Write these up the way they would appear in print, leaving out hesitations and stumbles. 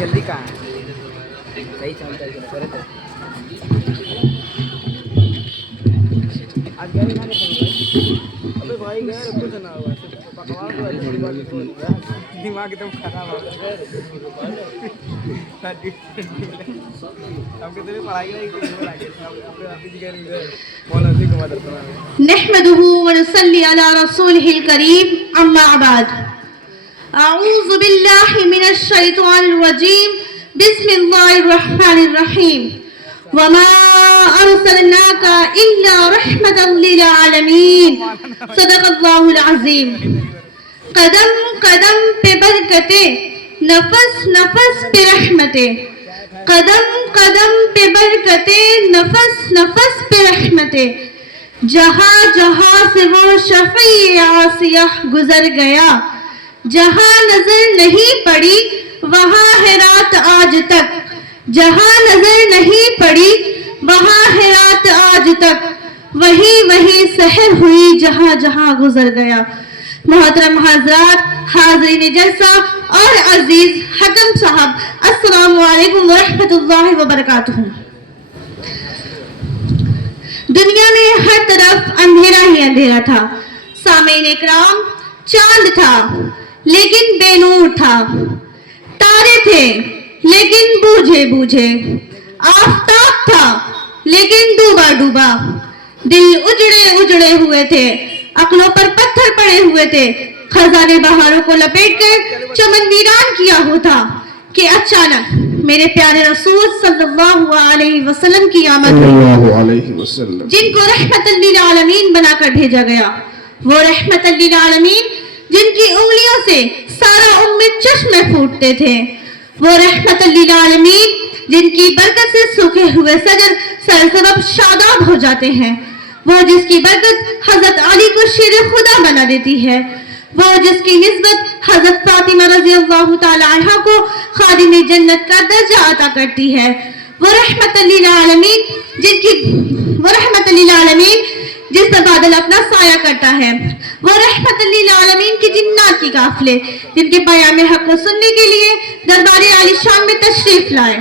जल्दी कहाँ है? सही चलता है परत आज गए ना अबे भाई गए कुछ ना हुआ पकवान तो थोड़ी बात दिमाग एकदम खराब हो गया अब कितनी पढ़ाई नहीं की नहमदुहु व नसल्ली अला रसूलिहिल करीम अम्मा बाद अऊज़ु बिल्लाहि मिनश शैतानिर रजीम बिस्मिल्लाहिर रहमानिर रहीम वमा अरसलनाका इल्ला रहमतल लिल आलमीन सदक़ल्लाहुल अज़ीम। कदम कदम पे बरकते, नफस नफस पे रहमते, कदम कदम पे बरकते, नफस नफस पे रहमते। जहाँ जहाँ से वो शफ़ी आसियह गुजर गया, जहाँ नजर नहीं पड़ी वहाँ है रात आज तक, जहाँ नजर नहीं पड़ी वहाँ है रात आज तक, वही वही सहर हुई जहाँ जहाँ गुजर गया। मोहतरम हज़रात, हाज़रीन जलसा और अजीज हकम साहब, अस्सलामु अलैकुम व रहमतुल्लाहि व बरकातुहू। दुनिया में हर तरफ अंधेरा ही अंधेरा था। सामीन इकराम, चांद था लेकिन बेनूर था, तारे थे लेकिन बूझे बूझे, आफताब था लेकिन डूबा डूबा, दिल उजड़े उजड़े हुए थे, अक्लों पर पत्थर पड़े हुए थे, खजाने बहारों को लपेटकर चमन वीरान किया होता कि अचानक मेरे प्यारे रसूल सल्लल्लाहु अलैहि वसल्लम की आमद हुई, जिनको रहमतल लिल आलमीन बनाकर भेजा गया। वो रहमतल लिल आलमीन जिनकी उंगलियों से सारा उम्र चश्मे फूटते थे, वो रहमतल लिल आलमीन जिनकी बरकत से सूखे हुए सजर सरसबब शादाब हो जाते हैं, वो जिसकी बरकत हजरत अली को शेर खुदा बना देती है, वो जिसकी निस्बत हजरत फातिमा रज़ी अल्लाह ताला अन्हा को खादिम जन्नत का दर्जा अता करती है, वो रहमतल लिल आलमीन जिस पर बादल अपना साया करता है, वो रहमतल लिल आलमीन की जिन्नात की काफिले जिनके बयान हक को सुनने के लिए दरबार आलिशान में तशरीफ लाए।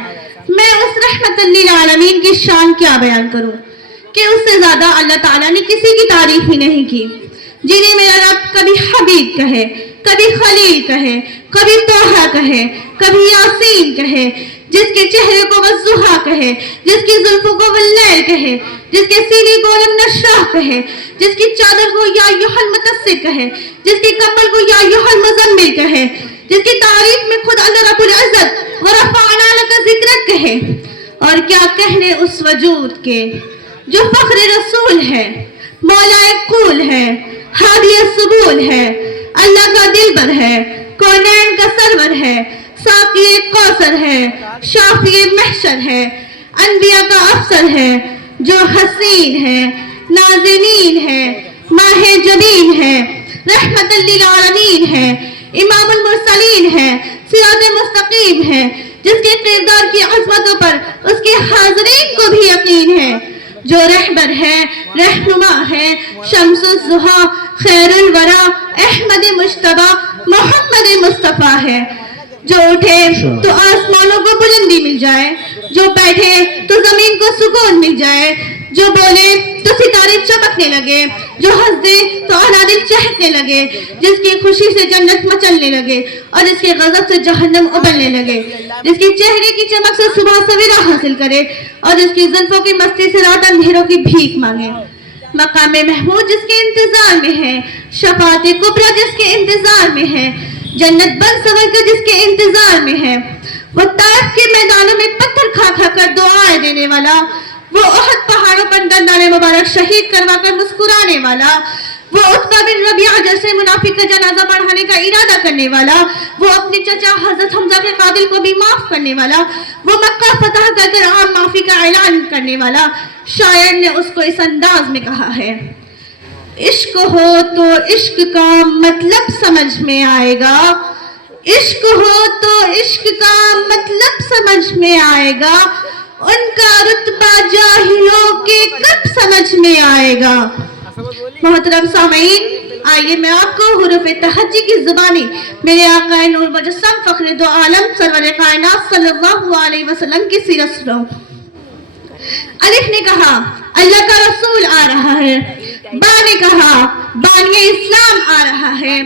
मैं उस रहमतल लिल आलमीन की शान क्या बयान करूं कि उससे ज्यादा अल्लाह ताला ने किसी की तारीफ ही नहीं की, जिन्हें मेरा रब कभी हबीब कहे, कभी खलील कहे, कभी तोहा कहे, कभी यासीन कहे, जिसके चेहरे को वज़्ज़ुहा कहे, जिसकी जुल्फों को वल्लैल कहे, जिसके सीने को अलम नशराह कहे, जिसकी चादर को या अय्युहल मुतस्सिर कहे, जिसकी कम्बल को या अय्युहल मुज़म्मिल कहे, जिसकी तारीफ में खुद अल्लाह रब्बुल इज़्ज़त व रफ़अना लका ज़िक्रक कहे। और क्या कहने उस वजूद के जो फ़ख्र रसूल है, मौलाए कूल है, हादी सुबूल है, अल्लाह का दिलबर है, कौनैन का सरवर है, साक़ी कौसर है, शाफ़ी महशर है, अनबिया का अफसर है, जो हसीन है, नाज़नीन है, माहे जबीन है, रहमतल लिल आलमीन है, इमामुल मुरसलीन है, सिरात मुस्तकीम है, जिसके किरदार की अज़मतों पर उसके हाज़रीन को भी यकीन है, जो रहबर है, रहनुमा है, शम्सुज़ ज़ुहा, खैरुल वरा, अहमद मुश्तबा, मोहम्मद मुस्तफ़ा है, जो उठे तो आसमानों को बुलंदी मिल जाए, जो बैठे तो जमीन को सुकून मिल जाए, जो बोले तो सितारे चमकने लगे, जो हंस दे तो अनादिल चहकने लगे, जिसकी खुशी से जन्नत मचलने लगे और जिसके गजब से जहन्नम उबलने लगे, जिसकी चेहरे की चमक से सुबह सवेरा हासिल करे और जिसकी जुल्फों की मस्ती से रात अंधेरों की भीख मांगे। मकामे महमूद जिसके इंतजार में है, शफाअते कुबरा जिसके इंतजार में है, जन्नत बन सवर कर जिसके इंतजार में है, वो ताइफ के मैदानों में पत्थर खा खा कर दुआएं देने वाला, वो उहद पहाड़ों पर दंदाने मुबारक शहीद करवा कर मुस्कुराने वाला, वो उत्बा बिन रबिया जैसे मुनाफिक का जनाजा पढ़ाने का इरादा करने वाला, वो अपने चचा हजरत हमजा के कातिल को भी माफ करने वाला, वो मक्का फतह कर आम माफी का ऐलान करने वाला। शायर ने उसको इस अंदाज में कहा है, इश्क हो तो इश्क का मतलब समझ में आएगा, इश्क हो तो इश्क का मतलब समझ में आएगा, उनका रुतबा जाहिलों के कब समझ में आएगा। मोहतरम सामीन, آئیے میں آپ کو حروف تہجی کی زبانی میرے آقا نور مجسم فخر دو عالم سرور کائنات صلی اللہ علیہ وسلم کی سیرت سناؤں۔ الف نے کہا اللہ کا رسول آ رہا ہے، با نے کہا بانی اسلام آ رہا ہے،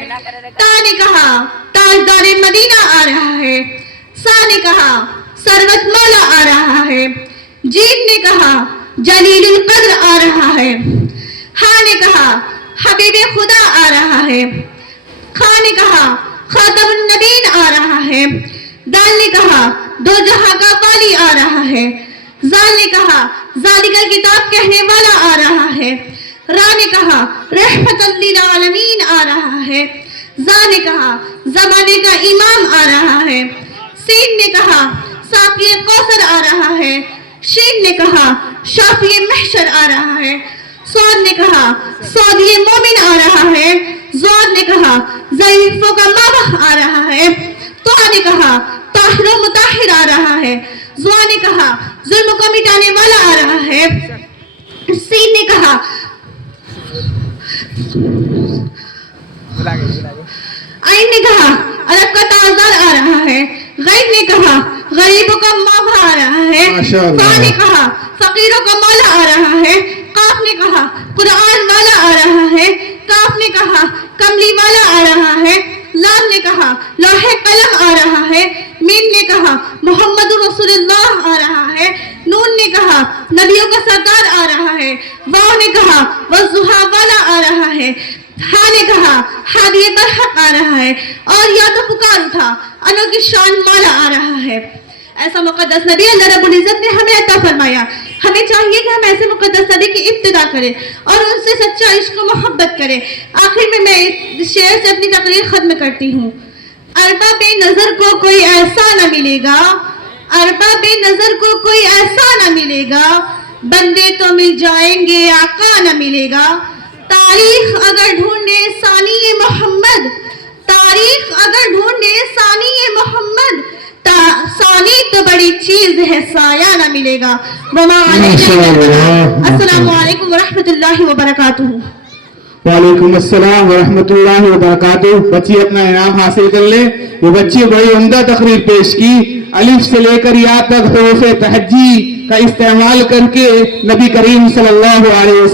تا نے کہا تاجدار مدینہ آ رہا ہے، سا نے کہا سروت مولا آ رہا ہے، جیم نے کہا جلیل القدر آ رہا ہے، ہا نے کہا حبیب خدا آ رہا ہے، خا نے کہا خاتم النبین آ رہا ہے، دال نے کہا دو جہاں کا والی آ رہا ہے، زال نے کہا ذالک الکتاب کہنے والا آ رہا ہے، را نے کہا رحمت للعالمین آ رہا ہے، زا نے کہا زمانے کا امام آ رہا ہے، سین نے کہا ساقی کوثر آ رہا ہے، شین نے کہا شافی محشر آ رہا ہے، صاد نے کہا سعودی مومن آ رہا ہے، زواد نے کہا ضعیفوں کا مابح آ رہا ہے، تو نے کہا طاہر و مطہر آ رہا ہے، زوا نے کہا ظلم کو مٹانے والا آ رہا ہے، سین نے کہا عین نے کہا عرب کا تازار آ رہا ہے، غیب نے کہا غریبوں کا مابح آ رہا ہے، فا نے کہا فقیروں کا مولا آ رہا ہے، قاف نے کہا قرآن والا آ رہا ہے، کاف نے کہا کملی والا آ رہا ہے، لام نے کہا لوح قلم آ رہا ہے، میم نے کہا محمد رسول اللہ آ رہا ہے، نون نے کہا نبیوں کا سردار آ رہا ہے، واو نے کہا والضحیٰ والا آ رہا ہے، ہا نے کہا ہادی برحق آ رہا ہے، اور یا تو پکار اٹھا انوکھی شان والا آ رہا ہے۔ ایسا مقدس نبی اللہ رب العزت نے ہمیں عطا فرمایا، ہمیں چاہیے کہ ہم ایسے مقدس نبی کی ابتدا کریں اور ان سے سچا عشق و محبت کریں۔ آخر میں اس شعر سے اپنی تقریر ختم کرتی ہوں۔ ارباب نظر کو کوئی ایسا نہ ملے گا، ارباب نظر کو کوئی ایسا نہ ملے گا، بندے تو مل جائیں گے آقا نہ ملے گا، تاریخ اگر ڈھونڈے ثانی محمد، تاریخ اگر ڈھونڈے ثانی محمد، ثانی تو بڑی چیز ہے سایہ نہ ملے گا۔ السلام علیکم ورحمۃ اللہ وبرکاتہ۔ وعلیکم السلام ورحمۃ اللہ وبرکاتہ۔ بچی اپنا انعام حاصل کر لے۔ وہ بچی بڑی عمدہ تقریر پیش کی، الف سے لے کر یا تک حروف تہجی کا استعمال کر کے نبی کریم صلی اللہ علیہ وسلم